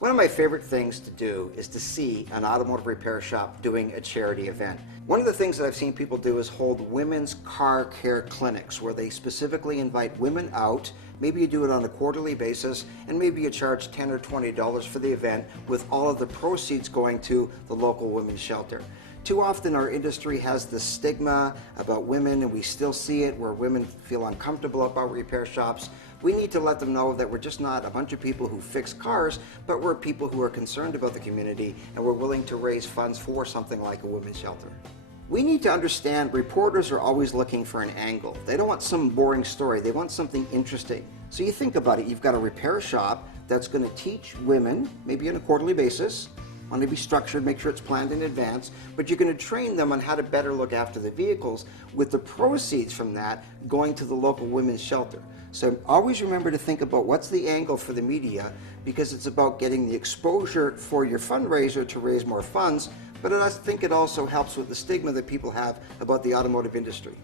One of my favorite things to do is to see an automotive repair shop doing a charity event. One of the things that I've seen people do is hold women's car care clinics where they specifically invite women out. Maybe you do it on a quarterly basis and maybe you charge $10 or $20 for the event with all of the proceeds going to the local women's shelter. Too often our industry has this stigma about women, and we still see it where women feel uncomfortable about repair shops. We need to let them know that we're just not a bunch of people who fix cars, but we're people who are concerned about the community and we're willing to raise funds for something like a women's shelter. We need to understand reporters are always looking for an angle. They don't want some boring story, they want something interesting. So you think about it, you've got a repair shop that's going to teach women, maybe on a quarterly basis, want to be structured, make sure it's planned in advance, but you're going to train them on how to better look after the vehicles with the proceeds from that going to the local women's shelter. So always remember to think about what's the angle for the media, because it's about getting the exposure for your fundraiser to raise more funds, but I think it also helps with the stigma that people have about the automotive industry.